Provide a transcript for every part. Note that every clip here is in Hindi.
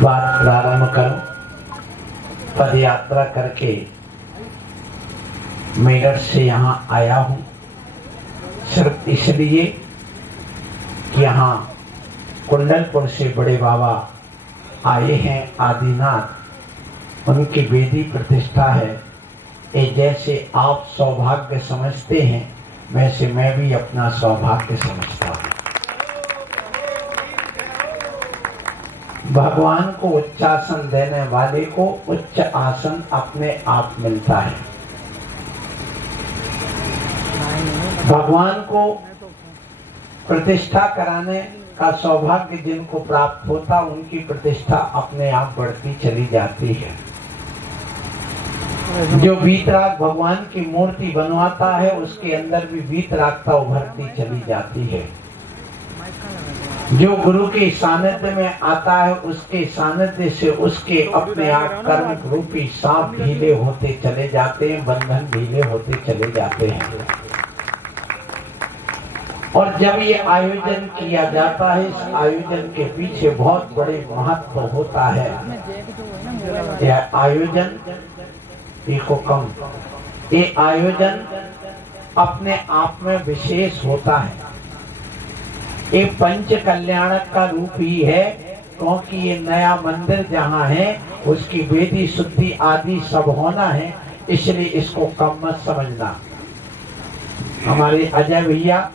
बात प्रारंभ करूं। पद यात्रा करके मेरठ से यहाँ आया हूं सिर्फ इसलिए कि यहाँ कुंडलपुर से बड़े बाबा आए हैं आदिनाथ, उनकी वेदी प्रतिष्ठा है। ये जैसे आप सौभाग्य समझते हैं वैसे मैं भी अपना सौभाग्य समझता हूँ। भगवान को उच्चासन देने वाले को उच्च आसन अपने आप मिलता है। भगवान को प्रतिष्ठा कराने का सौभाग्य जिनको प्राप्त होता उनकी प्रतिष्ठा अपने आप बढ़ती चली जाती है। जो वीतराग भगवान की मूर्ति बनवाता है उसके अंदर भी वीतरागता उभरती चली जाती है। जो गुरु के सानिध्य में आता है उसके सानिध्य से उसके अपने आप कर्म रूपी सांप ढीले होते चले जाते हैं, बंधन ढीले होते चले जाते हैं। और जब ये आयोजन किया जाता है इस आयोजन के पीछे बहुत बड़े महत्व होता है। यह आयोजन ये आयोजन अपने आप में विशेष होता है। ये पंच कल्याणक का रूप ही है, क्योंकि ये नया मंदिर जहाँ है उसकी वेदी शुद्धि आदि सब होना है, इसलिए इसको कम मत समझना। हमारे अजय भैया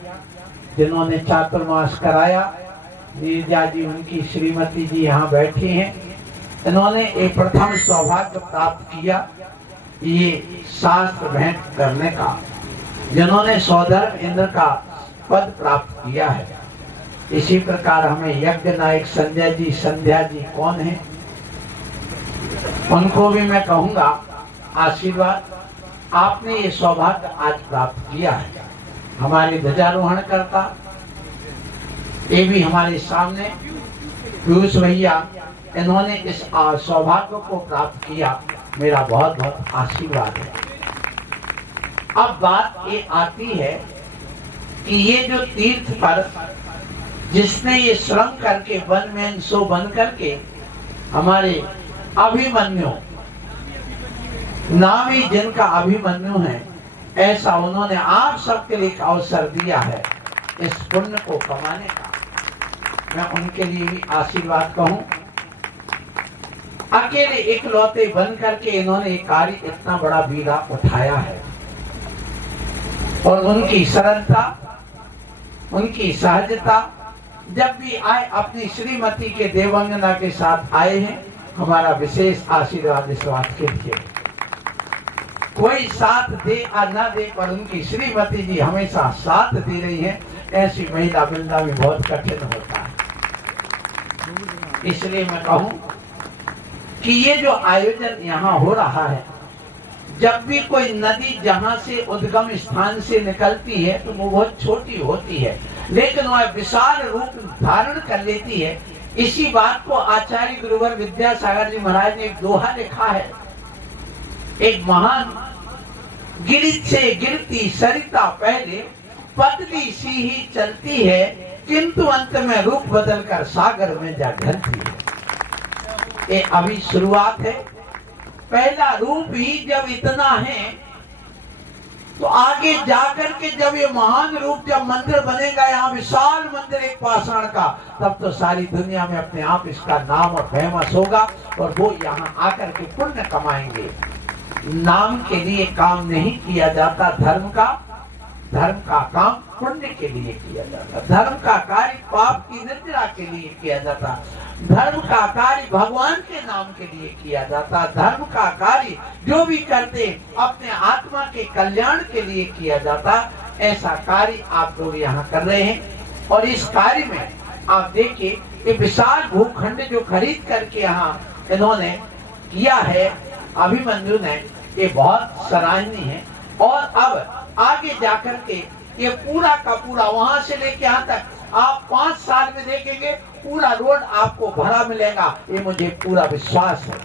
जिन्होंने चातुर्मास कराया, नीरजा जी उनकी श्रीमती जी यहाँ बैठी हैं, इन्होंने एक प्रथम सौभाग्य प्राप्त किया ये शास्त्र भेंट करने का, जिन्होंने सौधर्म इंद्र का पद प्राप्त किया है। इसी प्रकार हमें यज्ञ नायक संजय जी संध्या जी कौन है, उनको भी मैं कहूंगा आशीर्वाद। आपने ये सौभाग्य आज प्राप्त किया है। हमारे ध्वजारोहण करता ये भी हमारे सामने पीयूष भैया, इन्होंने इस सौभाग्य को प्राप्त किया, मेरा बहुत बहुत आशीर्वाद है। अब बात ये आती है कि ये जो तीर्थ पर जिसने ये श्रम करके वन मैन शो बन करके हमारे अभिमन्यु, नाम ही जिनका अभिमन्यु है, ऐसा उन्होंने आप सबके लिए एक अवसर दिया है इस पुण्य को कमाने का, मैं उनके लिए भी आशीर्वाद कहूं। अकेले इकलौते बन करके इन्होंने ये कार्य इतना बड़ा बीड़ा उठाया है और उनकी सरलता, उनकी सहजता, जब भी आए अपनी श्रीमती के देवांगना के साथ आए हैं, हमारा विशेष आशीर्वाद इस बात के लिए। कोई साथ दे या ना दे पर उनकी श्रीमती जी हमेशा साथ दे रही है, ऐसी महिला मिलना भी बहुत कठिन होता है। इसलिए मैं कहूं कि ये जो आयोजन यहाँ हो रहा है, जब भी कोई नदी जहाँ से उद्गम स्थान से निकलती है तो वो बहुत छोटी होती है, लेकिन वह विशाल रूप धारण कर लेती है। इसी बात को आचार्य गुरुवर विद्यासागर जी महाराज ने एक दोहा लिखा है, एक महान गिरिज से गिरती सरिता पहले पतली सी ही चलती है, किंतु अंत में रूप बदलकर सागर में जा ढलती है। ये अभी शुरुआत है, पहला रूप ही जब इतना है तो आगे जाकर के जब ये महान रूप जब मंदिर बनेगा, यहाँ विशाल मंदिर एक पाषाण का, तब तो सारी दुनिया में अपने आप इसका नाम और फेमस होगा और वो यहाँ आकर के पुण्य कमाएंगे। नाम के लिए काम नहीं किया जाता, धर्म का काम पुण्य के लिए किया जाता। धर्म का कार्य पाप की निद्रा के लिए किया जाता। धर्म का कार्य भगवान के नाम के लिए किया जाता। धर्म का कार्य जो भी करते अपने आत्मा के कल्याण के लिए किया जाता। ऐसा कार्य आप लोग यहाँ कर रहे हैं और इस कार्य में आप देखिए ये विशाल भूखंड जो खरीद करके यहाँ इन्होंने किया है अभिमन्यु ने, ये बहुत सराहनीय है। और अब आगे जाकर के ये पूरा का पूरा वहां से लेके यहाँ तक आप 5 साल में देखेंगे पूरा रोड आपको भरा मिलेगा, ये मुझे पूरा विश्वास है।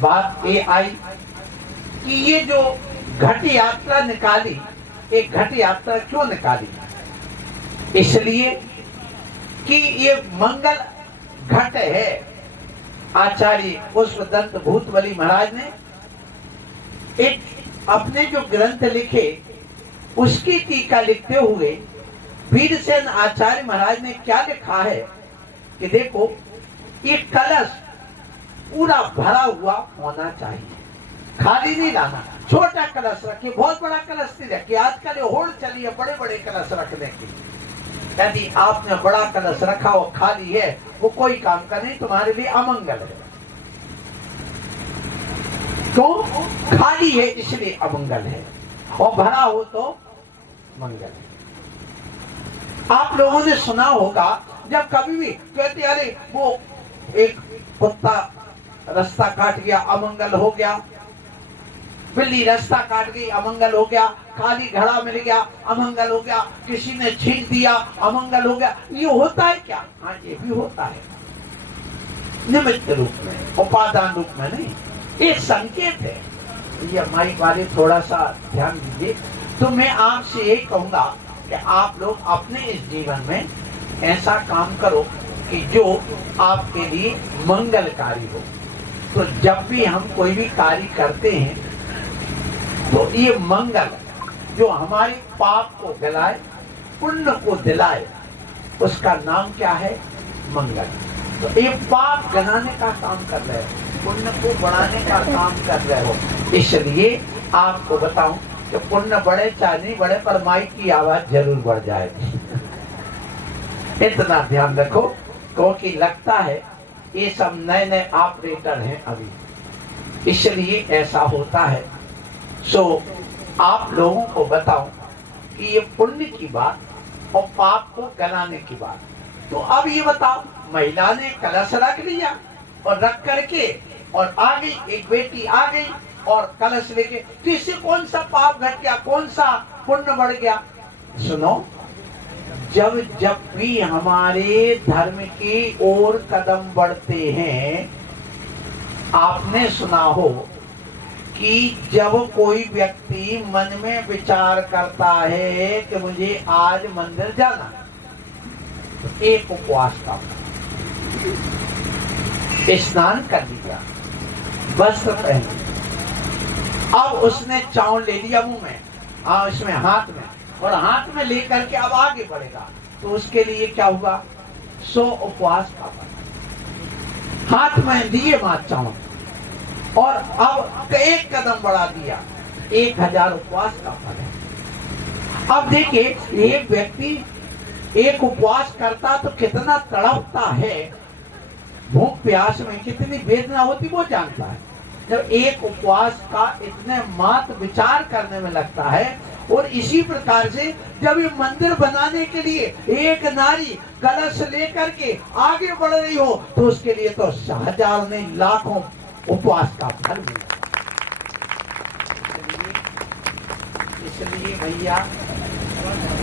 बात ये आई कि ये जो घट यात्रा निकाली, एक घट यात्रा क्यों निकाली? इसलिए कि ये मंगल घट है। आचार्य पुष्पदंत भूतबली महाराज ने एक अपने जो ग्रंथ लिखे उसकी टीका लिखते हुए वीरसेन आचार्य महाराज ने क्या लिखा है कि देखो, ये कलश पूरा भरा हुआ होना चाहिए, खाली नहीं लाना। छोटा कलश रखिए, बहुत बड़ा कलश नहीं रखिए। आजकल होड़ चली है बड़े बड़े कलश रखने की। यदि आपने बड़ा कलश रखा हो खाली है, वो कोई काम का नहीं, तुम्हारे लिए अमंगल है। तो खाली है इसलिए अमंगल है, और भरा हो तो मंगल है। आप लोगों ने सुना होगा जब कभी भी कहते अरे वो एक कुत्ता रास्ता काट गया अमंगल हो गया, बिल्ली रास्ता काट गई अमंगल हो गया, खाली घड़ा मिल गया अमंगल हो गया, किसी ने छीन दिया अमंगल हो गया। ये होता है क्या? हाँ, ये भी होता है, निमित्त रूप में, उपादान रूप में नहीं। एक संकेत है। ये माइक वाले थोड़ा सा ध्यान दीजिए। तो मैं आपसे यही कहूंगा कि आप लोग अपने इस जीवन में ऐसा काम करो कि जो आपके लिए मंगलकारी हो। तो जब भी हम कोई भी कार्य करते हैं तो ये मंगल जो हमारे पाप को गलाए, पुण्य को दिलाए, उसका नाम क्या है? मंगल। तो ये पाप गलाने का काम कर रहे हो, पुण्य को बढ़ाने का काम कर रहे हो। इसलिए आपको बताऊं कि पुण्य बढ़े चाहे नहीं बढ़े, पर माइक की आवाज जरूर बढ़ जाएगी। इतना ध्यान रखो, क्योंकि लगता है ये सब नए नए ऑपरेटर हैं अभी, इसलिए ऐसा होता है। सो आप लोगों को बताऊं कि ये पुण्य की बात और पाप को गलाने की बात। तो अब ये बताओ, महिला ने कलश रख लिया और रख करके और आ गई, एक बेटी आ गई और कलश लेके, तो इससे कौन सा पाप घट गया, कौन सा पुण्य बढ़ गया? सुनो, जब जब भी हमारे धर्म की ओर कदम बढ़ते हैं, आपने सुना हो कि जब कोई व्यक्ति मन में विचार करता है कि मुझे आज मंदिर जाना, तो एक उपवास का स्नान कर लिया, वस्त्र पहन लिया, अब उसने चावल ले लिया मुंह में, इसमें हाथ में, और हाथ में लेकर के अब आगे बढ़ेगा, तो उसके लिए क्या हुआ? 100 उपवास का फल। हाथ में लिए मात चावल और अब एक कदम बढ़ा दिया, 1000 उपवास का फल है। अब देखिए, एक व्यक्ति एक उपवास करता तो कितना तड़पता है, भूख प्यास में कितनी वेदना होती वो जानता है। जब एक उपवास का इतने मात विचार करने में लगता है, और इसी प्रकार से जब ये मंदिर बनाने के लिए एक नारी कलश लेकर के आगे बढ़ रही हो, तो उसके लिए तो 1000 नहीं लाखों उपवास का फल मिला। इसलिए भैया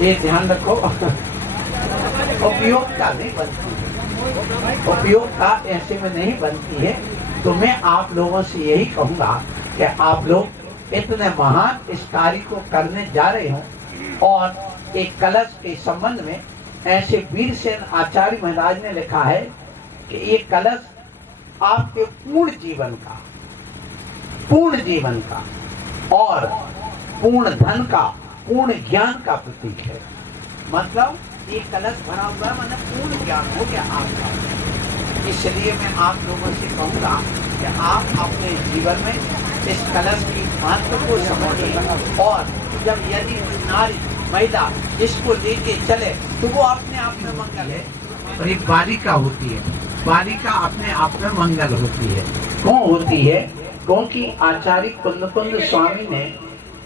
ये ध्यान रखो, उपयोगिता नहीं बनती, उपयोगिता ऐसे में नहीं बनती है। तो मैं आप लोगों से यही कहूंगा कि आप लोग इतने महान इस कार्य को करने जा रहे हो, और एक कलश के संबंध में ऐसे वीरसेन आचार्य महाराज ने लिखा है कि ये कलश आपके पूर्ण जीवन का और पूर्ण धन का, पूर्ण ज्ञान का प्रतीक है। मतलब ये कलश भरा हुआ है, मतलब पूर्ण ज्ञान हो गया आपका। इसलिए मैं आप लोगों से कहूँगा कि आप अपने जीवन में इस कलश की महत्व को समझिए, और जब यदि नारी महिला इसको लेके चले तो वो अपने आप में मंगल है। और एक बालिका होती है, बालिका अपने आप में मंगल होती है। क्यों होती है? क्योंकि आचार्य कुंद स्वामी ने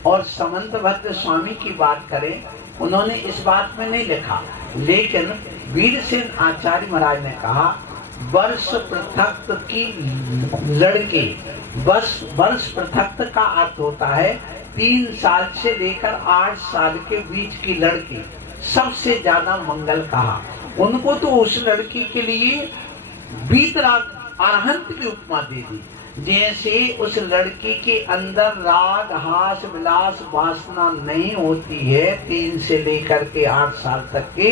और समंतभद्र स्वामी की बात करें, उन्होंने इस बात में नहीं लिखा, लेकिन वीरसेन आचार्य महाराज ने कहा, वर्ष पृथक की लड़की, वर्ष पृथक का अर्थ होता है 3 साल से लेकर 8 साल के बीच की लड़की सबसे ज्यादा मंगल कहा। उनको तो उस लड़की के लिए बीतराग अरहंत की उपमा दे दी, जैसे उस लड़की के अंदर राग हास विलास वासना नहीं होती है 3 से लेकर के 8 साल तक के,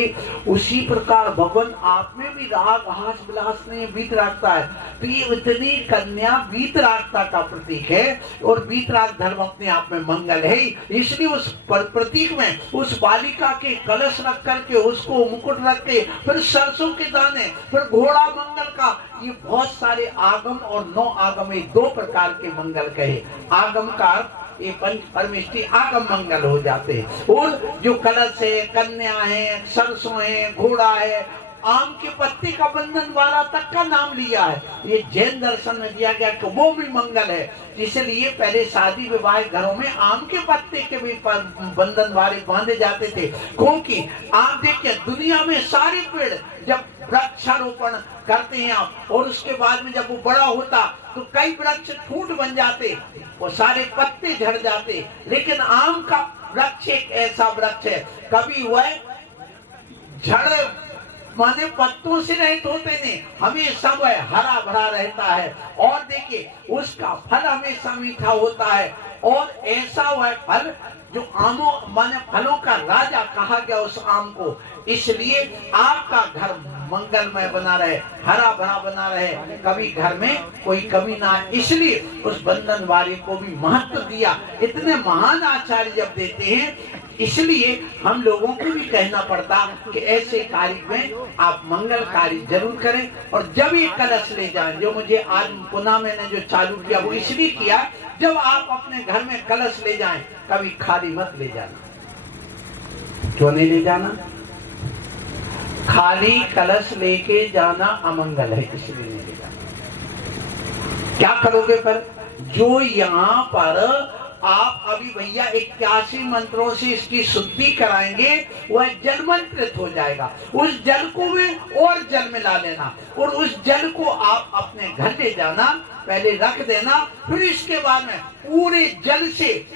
उसी प्रकार भगवान आप में भी राग हास विलास नहीं वीतरागता है। तो ये इतनी कन्या वीतरागता का प्रतीक है और वीतराग धर्म अपने आप में मंगल है। इसलिए उस प्रतीक में उस बालिका के कलश रख करके, उसको मुकुट रख के, फिर सरसों के दाने, फिर घोड़ा मंगल का, ये बहुत सारे आगम और 9 आगम, 2 प्रकार के मंगल कहे। आगम का ये पंच परमेष्टि आगम मंगल हो जाते हैं। और जो कलश है, कन्या है, सरसों है, घोड़ा है, आम के पत्ते का बंधन 12 तक का नाम लिया है। ये जैन दर्शन में दिया गया कि वो भी मंगल है। इसलिए पहले शादी विवाह घरों में आम के पत्ते के भी बंधन वाले बांधे जाते थे, क्योंकि आप देखिए दुनिया में सारे पेड़ जब वृक्षारोपण करते हैं आप, और उसके बाद में जब वो बड़ा होता तो कई वृक्ष ठूंठ बन जाते, वो सारे पत्ते झड़ जाते। लेकिन आम का वृक्ष एक ऐसा वृक्ष है, कभी वह झड़ माने पत्तों से रहित होते नहीं, हमेशा वह हरा भरा रहता है। और देखिए उसका फल हमेशा मीठा होता है, और ऐसा वह फल जो आमों माने फलों का राजा कहा गया उस आम को। इसलिए आपका घर मंगलमय बना रहे, हरा भरा बना रहे, कभी घर में कोई कमी ना आए, इसलिए उस बंधन वाले को भी महत्व दिया। इतने महान आचार्य जब देते हैं, इसलिए हम लोगों को भी कहना पड़ता कि ऐसे कार्य में आप मंगल कार्य जरूर करें। और जब ये कलश ले जाएं, जो मुझे आज पुनः मैंने जो चालू किया वो इसलिए किया, जब आप अपने घर में कलश ले जाएं, कभी खाली मत ले जाना। क्यों नहीं ले जाना? खाली कलश लेके जाना अमंगल है, इसलिए नहीं ले जाना। क्या करोगे? पर जो यहाँ पर आप अभी भैया 81 मंत्रों से इसकी शुद्धि कराएंगे, वह जल मंत्रित हो जाएगा। उस जल को में और जल मिला लेना, और उस जल को आप अपने घर ले जाना, पहले रख देना, फिर इसके बाद में पूरे जल से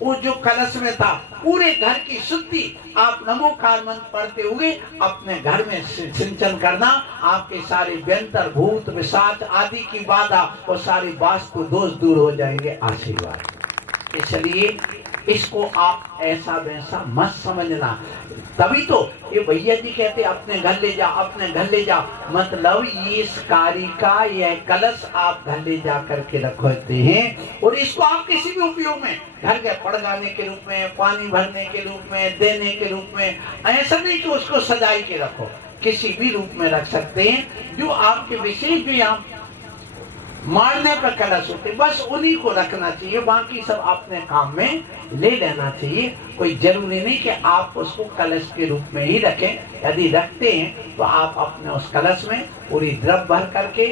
वो जो कलश में था पूरे घर की शुद्धि आप नमोकार मंत्र पढ़ते हुए अपने घर में सिंचन करना। आपके सारे व्यंतर भूत विशाच आदि की बाधा और सारी वास्तु दोष दूर हो जाएंगे। आशीर्वाद। इसलिए इसको आप ऐसा वैसा मत समझना। तभी तो ये भैया जी कहते अपने घर ले जा, अपने घर ले जा, मतलब ये इस कार्य का यह कलश आप घर ले जा करके रखते हैं, और इसको आप किसी भी उपयोग में, घर के पड़गाने के रूप में, पानी भरने के रूप में, देने के रूप में, ऐसा नहीं कि उसको सजाई के रखो, किसी भी रूप में रख सकते हैं। जो आपके विशेष भी आप मारने पर कलश होते, बस उन्हीं को रखना चाहिए, बाकी सब अपने काम में ले लेना चाहिए। कोई जरूरी नहीं कि आप उसको कलश के रूप में ही रखें। यदि रखते हैं तो आप अपने उस कलश में पूरी द्रव्य भर करके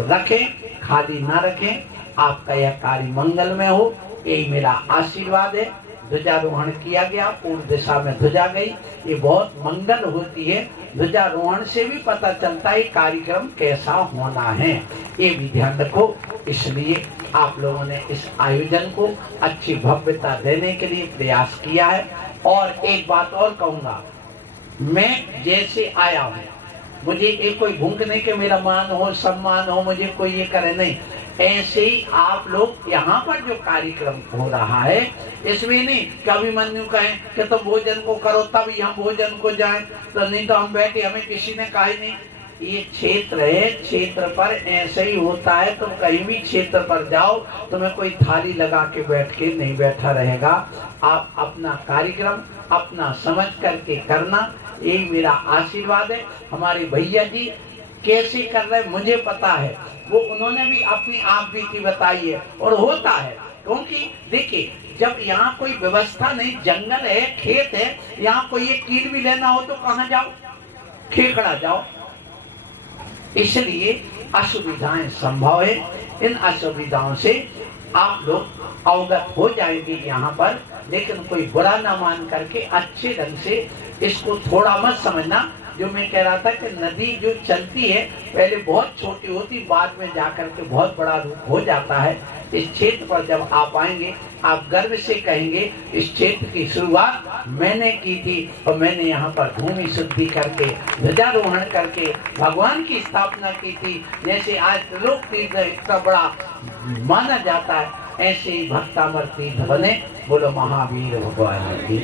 रखें, खाली ना रखें। आपका यह कार्य मंगल में हो, यही मेरा आशीर्वाद है। ध्वजारोहण किया गया, पूर्व दिशा में ध्वजा गई, ये बहुत मंगल होती है। ध्वजारोहण से भी पता चलता है कार्यक्रम कैसा होना है, ये भी ध्यान रखो। इसलिए आप लोगों ने इस आयोजन को अच्छी भव्यता देने के लिए प्रयास किया है। और एक बात और कहूँगा, मैं जैसे आया हूँ, मुझे एक कोई भूख नहीं कि मेरा मान हो, सम्मान हो, मुझे कोई ये करे, नहीं। ऐसे ही आप लोग यहाँ पर जो कार्यक्रम हो रहा है, इसमें नहीं कभी मनु कहें कि तो भोजन को करो तब हम भोजन को जाएं, तो नहीं तो हम बैठे, हमें किसी ने कहा ही नहीं। ये क्षेत्र है, क्षेत्र पर ऐसे ही होता है। तुम कहीं भी क्षेत्र पर जाओ, तुम्हें कोई थाली लगा के बैठ के नहीं बैठा रहेगा। आप अपना कार्यक्रम अपना समझ करके करना, यही मेरा आशीर्वाद है। हमारे भैया जी कैसे कर रहे मुझे पता है, वो उन्होंने भी अपनी आप बीती बताई है, और होता है। क्योंकि देखिए, जब यहाँ कोई व्यवस्था नहीं, जंगल है, खेत है, यहाँ कोई एक कील भी लेना हो तो कहाँ जाओ? खेकड़ा जाओ। इसलिए असुविधाएं संभव है। इन असुविधाओं से आप लोग अवगत हो जाएंगे यहाँ पर, लेकिन कोई बुरा ना मान करके अच्छे ढंग से इसको थोड़ा मत समझना जो मैं कह रहा था कि नदी जो चलती है पहले बहुत छोटी होती, बाद में जाकर के बहुत बड़ा रूप हो जाता है। इस क्षेत्र पर जब आप आएंगे आप गर्व से कहेंगे इस क्षेत्र की शुरुआत मैंने की थी और मैंने यहाँ पर भूमि शुद्धि करके ध्वजारोहण करके भगवान की स्थापना की थी। जैसे आज त्रिलोक तीर्थ इतना बड़ा माना जाता है, ऐसे ही भक्तामर तीर्थ बने। बोलो महावीर भगवान की।